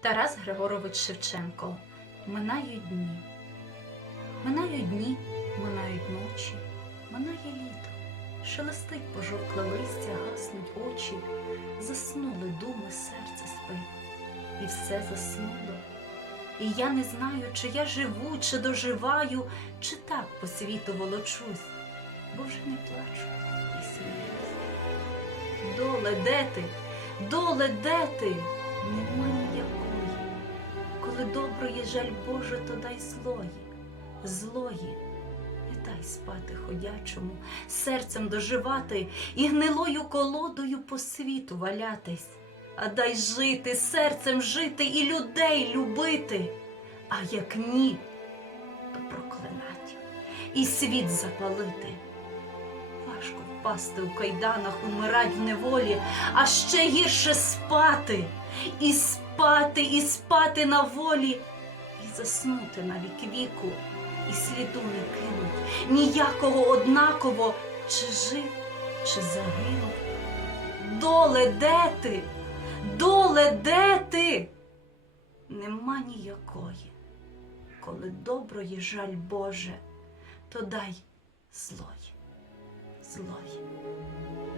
Тарас Григорович Шевченко. Минають дні. Минають дні, минають ночі, минає літо. Шелестить пожовкле листя, гаснуть очі, заснули думи, серце спить, і все заснуло. І я не знаю, чи я живу, чи доживаю, чи так по світу волочусь, бо вже не плачу і сміюсь. Доле, де ти? Доле, де ти? Доброї жаль Боже, то дай злої, злої. Не дай спати ходячому, серцем доживати і гнилою колодою по світу валятись, а дай жити, серцем жити і людей любити. А як ні, то проклинать і світ запалити. Важко впасти у кайданах, умирать в неволі, а ще гірше спати, і спати, і спати на волі, і заснути на вік віку, і сліду не кинуть ніякого однаково, чи жив, чи загинув. Доле, де ти? Доле, де ти? Нема ніякої. Коли доброї жаль Боже, то дай злої, злої.